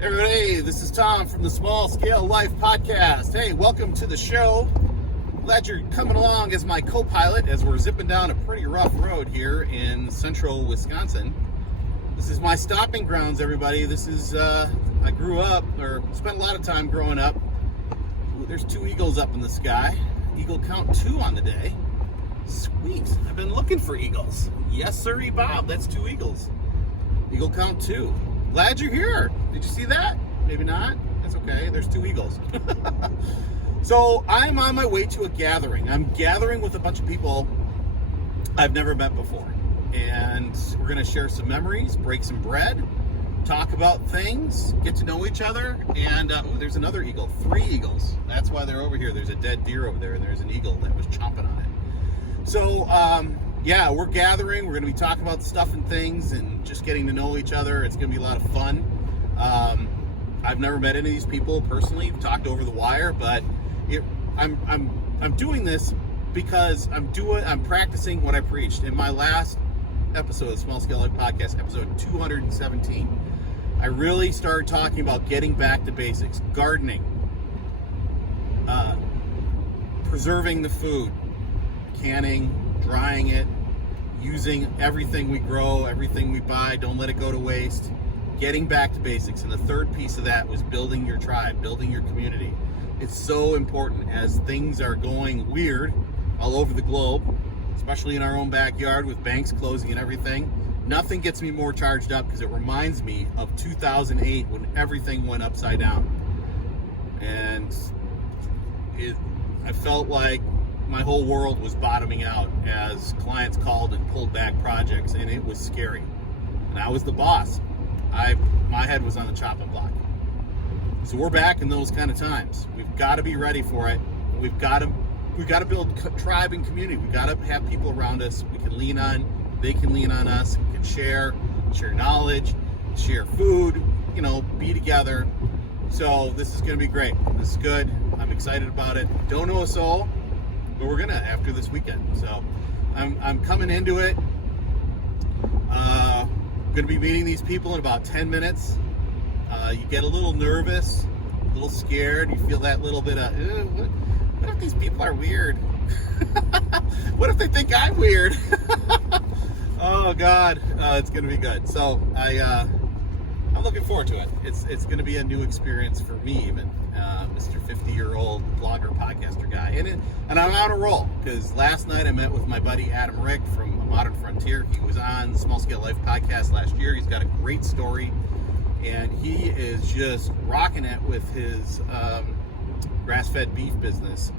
Hey, this is Tom from the Small Scale Life Podcast. Hey, welcome to the show. Glad you're coming along as my co-pilot as we're zipping down a pretty rough road here in central Wisconsin. This is my stopping grounds, everybody. This is, I grew up, or spent a lot of time growing up. Ooh, there's two eagles up in the sky. Eagle count 2 on the day. Sweet. I've been looking for eagles. Yes, sirree, Bob. That's 2 eagles. Eagle count 2. Glad you're here. Did you see that? Maybe not. That's okay. There's 2 eagles. So I'm on my way to a gathering. I'm gathering with a bunch of people I've never met before. And we're going to share some memories, break some bread, talk about things, get to know each other. And there's another eagle. 3 eagles. That's why they're over here. There's a dead deer over there, and there's an eagle that was chomping on it. So, yeah, we're gathering. We're going to be talking about stuff and things and just getting to know each other. It's going to be a lot of fun. I've never met any of these people personally. We've talked over the wire, but I'm doing this because I'm practicing what I preached in my last episode of Small Scale Life Podcast, episode 217. I really started talking about getting back to basics, gardening, preserving the food, canning, drying it, using everything we grow, everything we buy, don't let it go to waste, getting back to basics. And the third piece of that was building your tribe, building your community. It's so important as things are going weird all over the globe, especially in our own backyard with banks closing and everything. Nothing gets me more charged up because it reminds me of 2008 when everything went upside down. And I felt like my whole world was bottoming out as clients called and pulled back projects, and it was scary. And I was the boss. My head was on the chopping block. So we're back in those kind of times. We've got to be ready for it. We've got to build tribe and community. We've got to have people around us we can lean on. They can lean on us. We can share knowledge, share food, be together. So this is going to be great. This is good. I'm excited about it. Don't know us all, but we're gonna after this weekend. So I'm coming into it. Gonna be meeting these people in about 10 minutes. You get a little nervous, a little scared. You feel that little bit of, what if these people are weird? What if they think I'm weird? Oh God, it's gonna be good. So I'm looking forward to it. It's gonna be a new experience for me, even Mr. 50-year-old blogger, podcaster guy. And I'm on a roll because last night I met with my buddy Adam Rick from Modern Frontier. He was on the Small Scale Life Podcast last year. He's got a great story, and he is just rocking it with his grass-fed beef business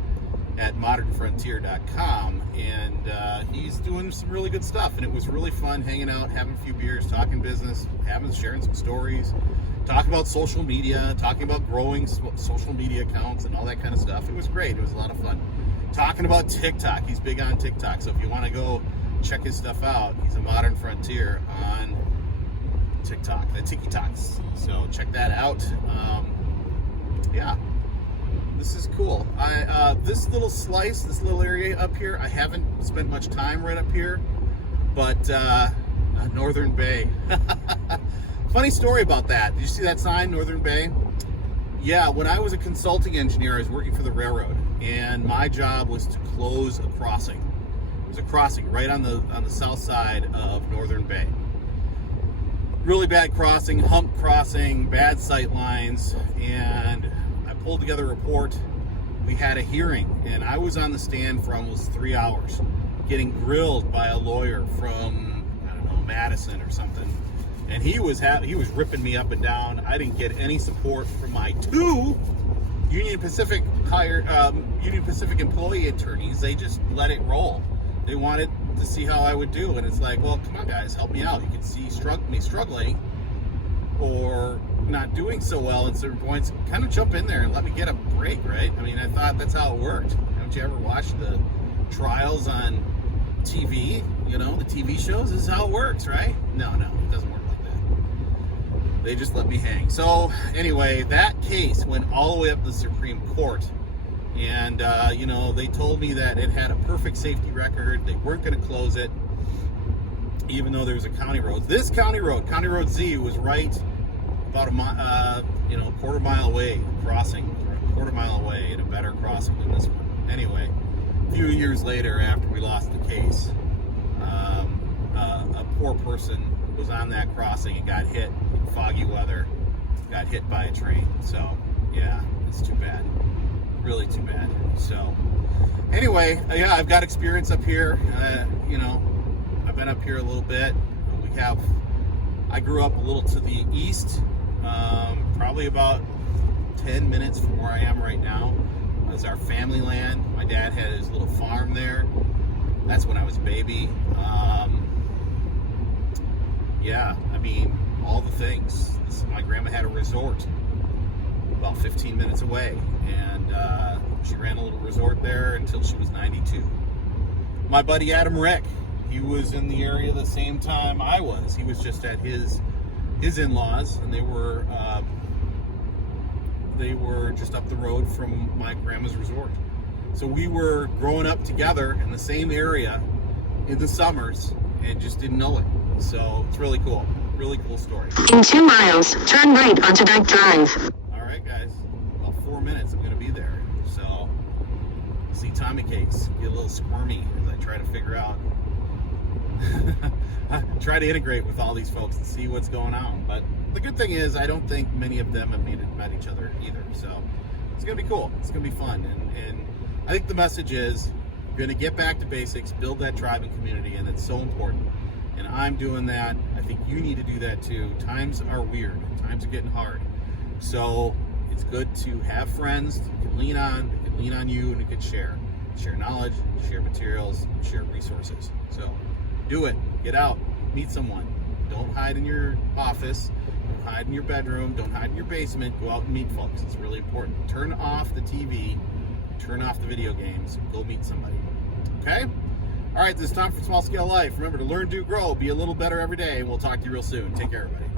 at modernfrontier.com, and he's doing some really good stuff. And it was really fun hanging out, having a few beers, talking business, sharing some stories, talking about social media, talking about growing social media accounts and all that kind of stuff. It was great. It was a lot of fun. Talking about TikTok. He's big on TikTok, so if you want to go check his stuff out, he's a Modern Frontier on TikTok, the TikToks. So check that out. Yeah. This is cool. This little area up here, I haven't spent much time right up here, but Northern Bay. Funny story about that. Did you see that sign, Northern Bay? Yeah, when I was a consulting engineer, I was working for the railroad, and my job was to close a crossing. It was a crossing right on the south side of Northern Bay. Really bad crossing, hump crossing, bad sight lines, and I pulled together a report. We had a hearing, and I was on the stand for almost 3 hours, getting grilled by a lawyer from, I don't know, Madison or something. And he was ripping me up and down. I didn't get any support from my 2 Union Pacific employee attorneys. They just let it roll. They wanted to see how I would do, and it's like, well, come on, guys, help me out. You can see me struggling or not doing so well at certain points. Kind of jump in there and let me get a break, right? I mean, I thought that's how it worked. Don't you ever watch the trials on TV? The TV shows. This is how it works, right? No, it doesn't work like that. They just let me hang. So anyway, that case went all the way up to the Supreme Court. And, they told me that it had a perfect safety record. They weren't going to close it. even though there was a county road. This county road, County Road Z, was right about a quarter mile away, crossing, a quarter mile away, and a better crossing than this one. Anyway, a few years later, after we lost the case, a poor person was on that crossing and got hit in foggy weather, got hit by a train. So, yeah, it's too bad. Really too bad. So, anyway, yeah, I've got experience up here. I've been up here a little bit. I grew up a little to the east, probably about 10 minutes from where I am right now. It was our family land. My dad had his little farm there. That's when I was a baby. Yeah, I mean, all the things. My grandma had a resort about 15 minutes away, and she ran a little resort there until she was 92. My buddy Adam Rick, he was in the area the same time I was. He was just at his in-laws, and they were just up the road from my grandma's resort. So we were growing up together in the same area in the summers and just didn't know it. So it's really cool. Really cool story. In 2 miles, turn right onto Dyke Drive. All right, guys. About 4 minutes, I'm going to be there. So, see Tommy Cakes get a little squirmy as I try to figure out, try to integrate with all these folks and see what's going on. But the good thing is, I don't think many of them have met each other either. So, it's going to be cool. It's going to be fun. And I think the message is, you're going to get back to basics, build that tribe and community, and it's so important. And I'm doing that. I think you need to do that too. Times are weird. Times are getting hard. So it's good to have friends that you can lean on, that can lean on you, and you can share knowledge, share materials, share resources. So do it. Get out. Meet someone. Don't hide in your office. Don't hide in your bedroom. Don't hide in your basement. Go out and meet folks. It's really important. Turn off the TV. Turn off the video games. Go meet somebody. Okay? All right, this is time for Small Scale Life. Remember to learn, do, grow, be a little better every day. We'll talk to you real soon. Take care, everybody.